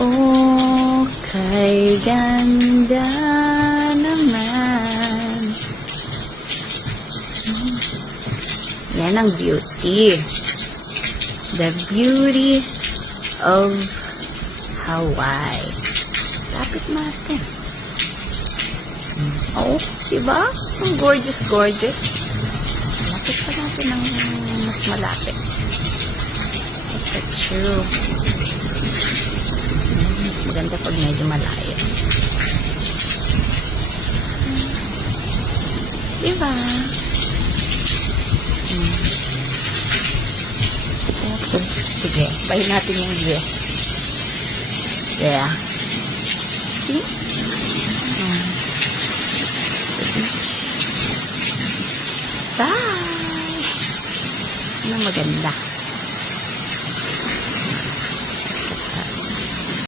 Oh, kay ganda naman. Yan ang beauty. The beauty of Hawaii. Lapit natin. Oh, diba? Ang gorgeous, gorgeous. Lapit pa natin ng mas malapit. Look at you. Mas maganda pag medyo malayo. Diba? Okay. Sige, bahin natin yung view. Yeah. See? Bye! Ano maganda?